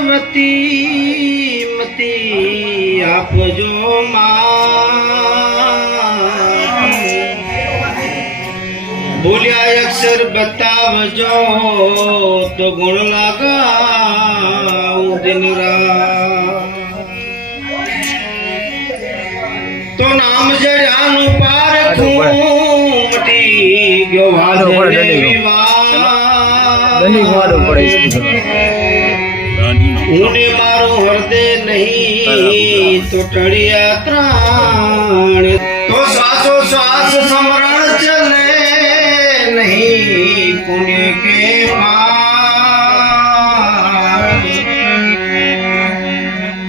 મતી મતી આપજો બોલ્યા અક્ષર બતાવજો તો ગુણ લાગા દિન તો નામ જડ્યાનું પારખું મટી ગયો વાંધો પડે, ઊંડે મારું હૃદય નહીં તો ટળિયા ત્રાણ તો શ્વાસો શ્વાસ સમરણ ચલે નહીં પુણ્ય કે પાર.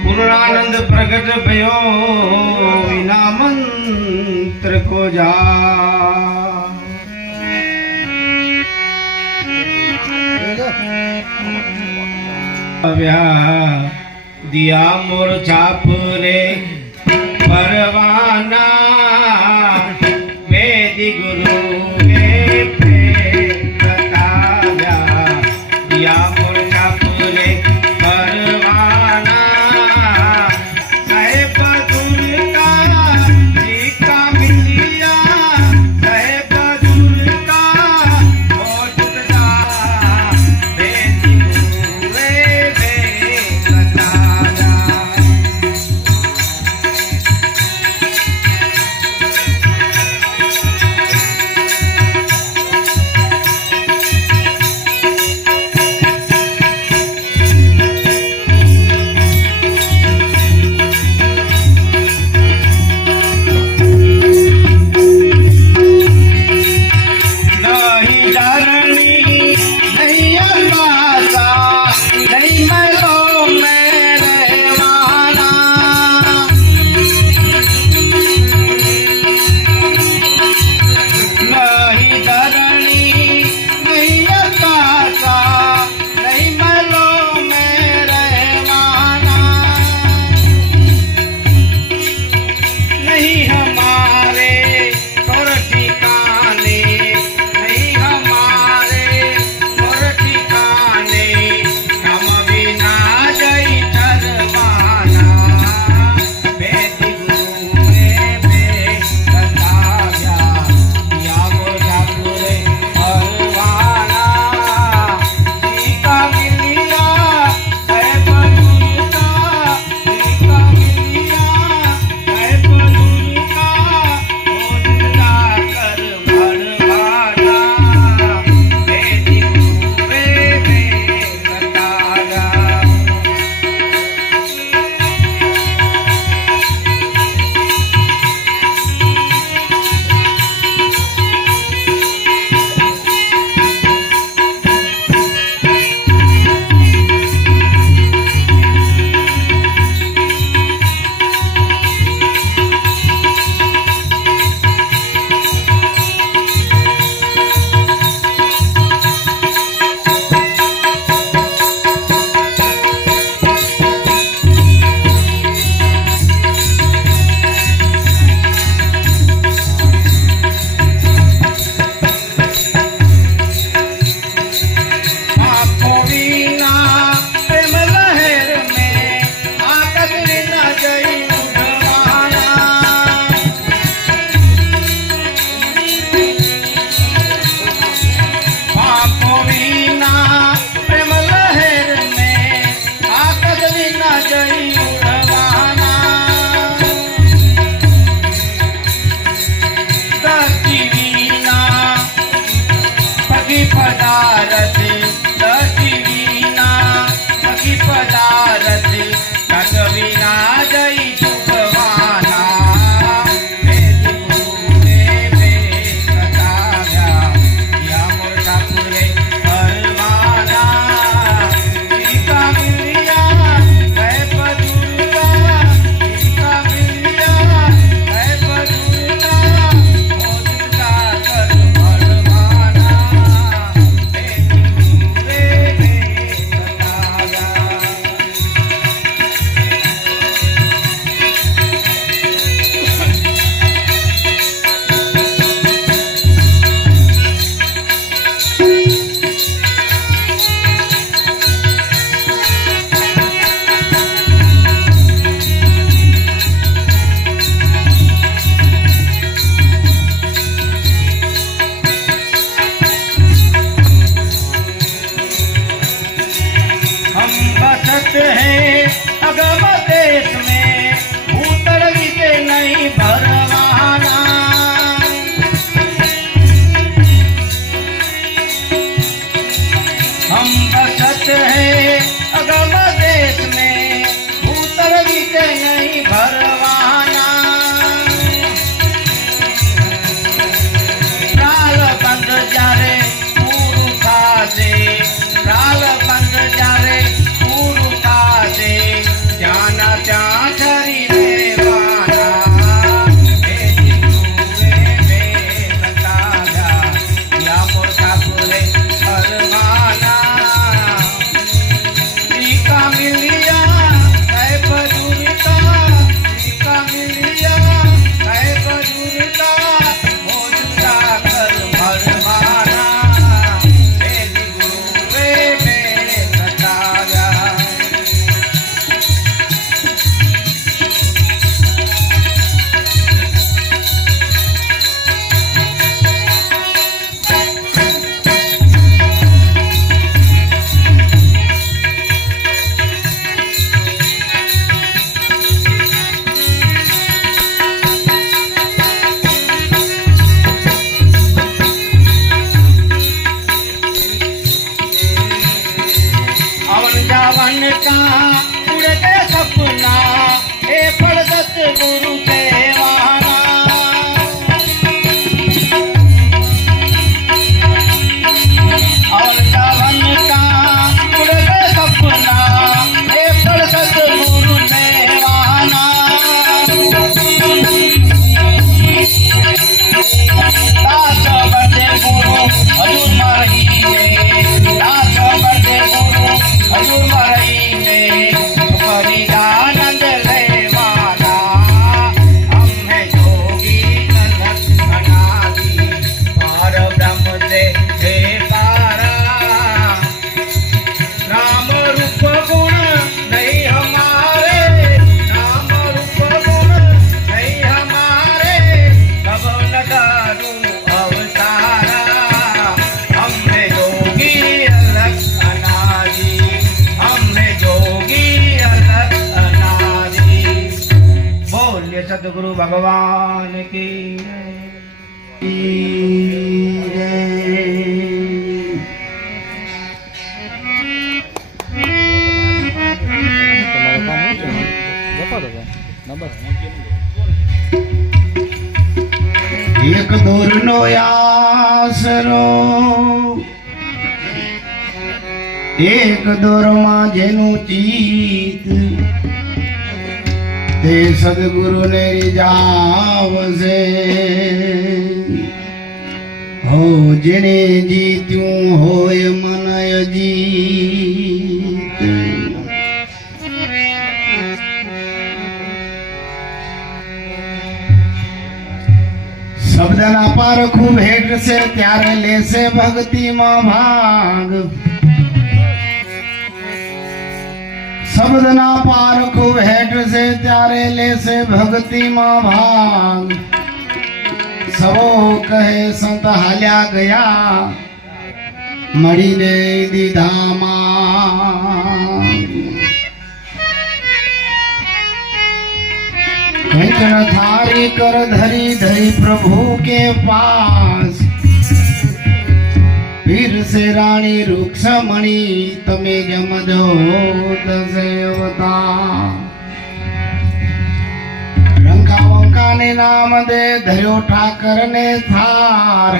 પૂર્ણાનંદ પ્રગટ ભયો વિના મંત્ર કો જા આવ્યા દિયા મોર છાપ રે પરવાના पदारथ ભગવાન કી એક દૂરનો આસરો એક દૂરમાં જેનું ચિત તે સદગુરુને રીજાવશે હો જેને જીત્યું હોય મનય જીત શબ્દના પાર ખૂબ હેઠ છે ત્યારે લેશે ભક્તિમાં ભાગ शब्द पार खूब हेट से त्यारे ले से भक्ति मा भान सब कहे, संत हल्या गया। मरी ने दिधामा थारी कर धरी धरी प्रभु के पास। વીર સે રાણી રૂક્ષમણી, તમે જમજો દસે અવતાર. રંકા વંકા ને નામ દે ધર્યો ઠાકર ને થાર.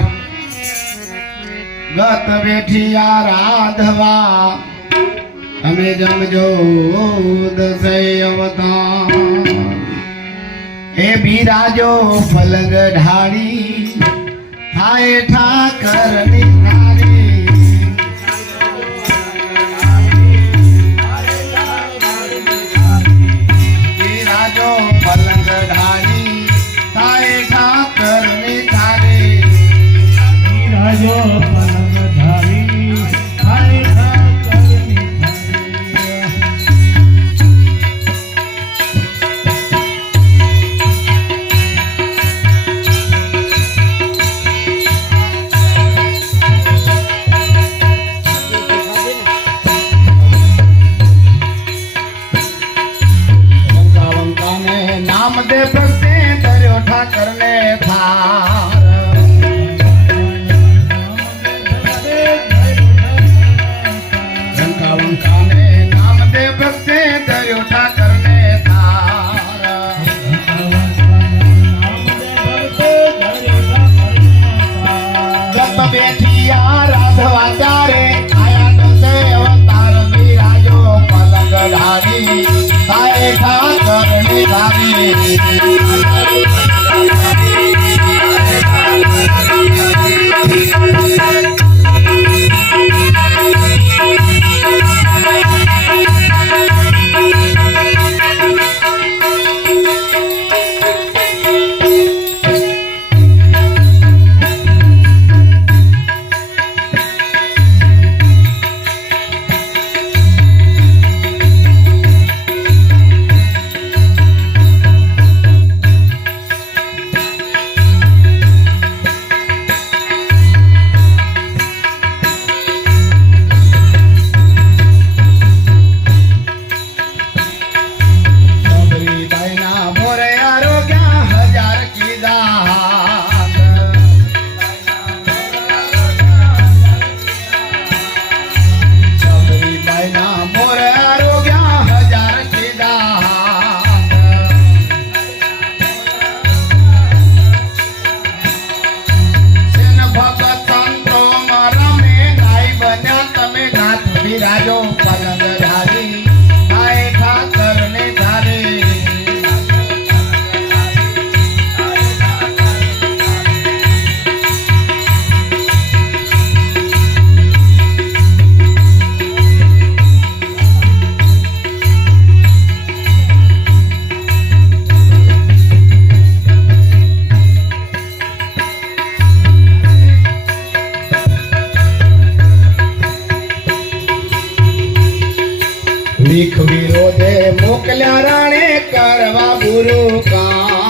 ગત બેઠી આ રાધવા, તમે જમજો દસે અવતાર. હે બિરાજો ફલગ ઢાળી, થાય ઠાકર લીખ વિરોધે મોકલ્યા રાણે કરવા ગુરુ કા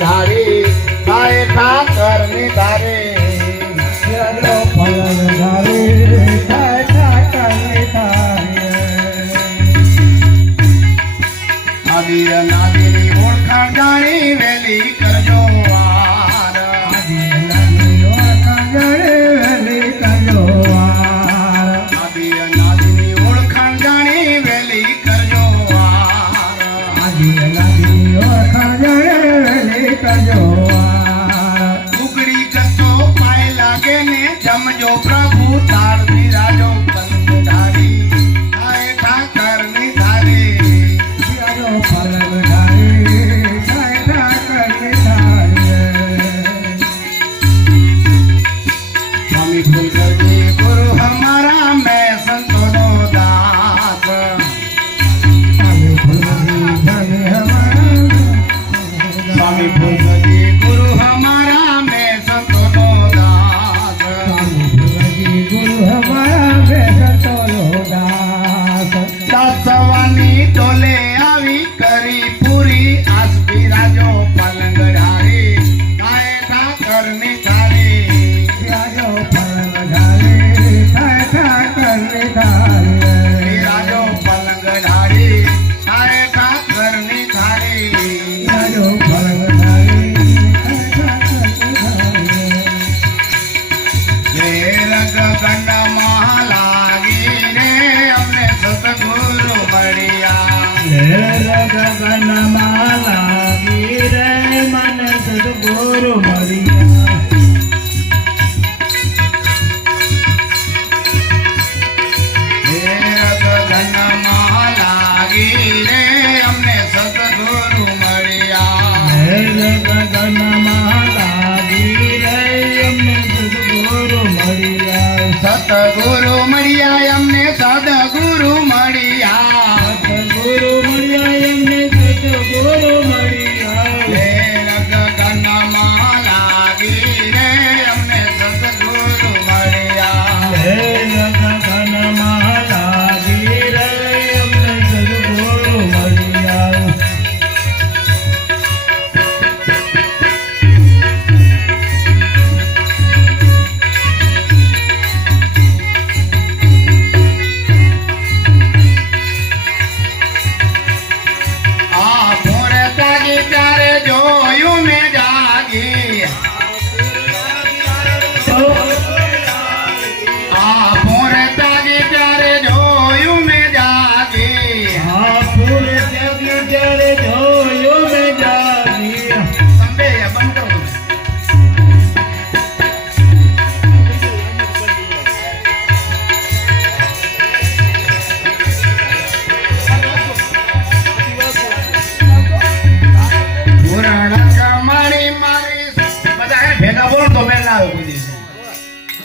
ধারে পায়ে কাঁধ ಸಗುಣ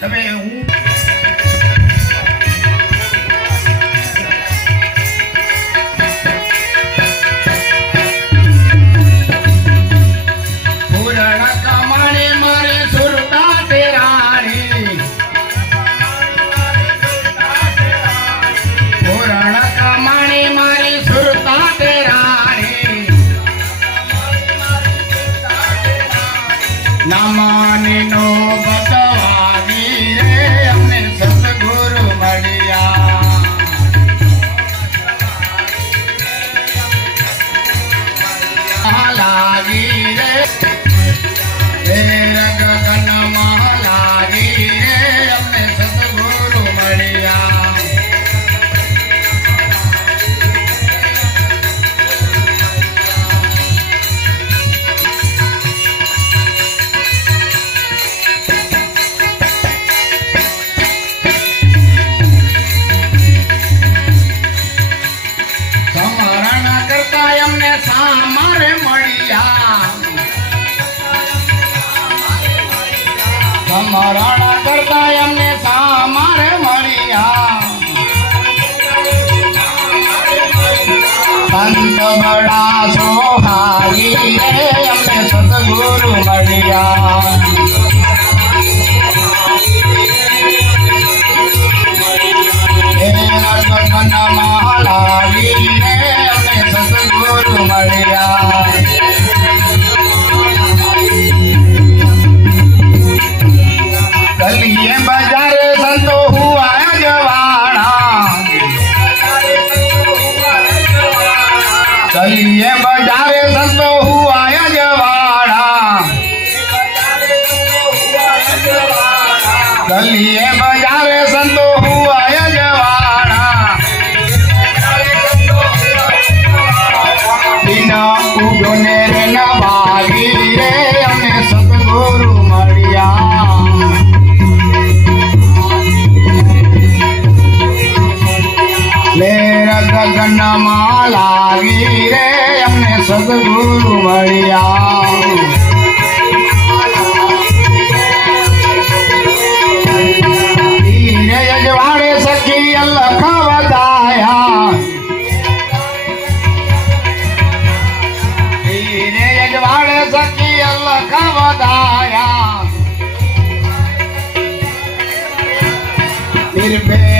તમે હું Let's go. Namara ગલીએ બજાવે સખી અલખ વધાયા નિર્ભય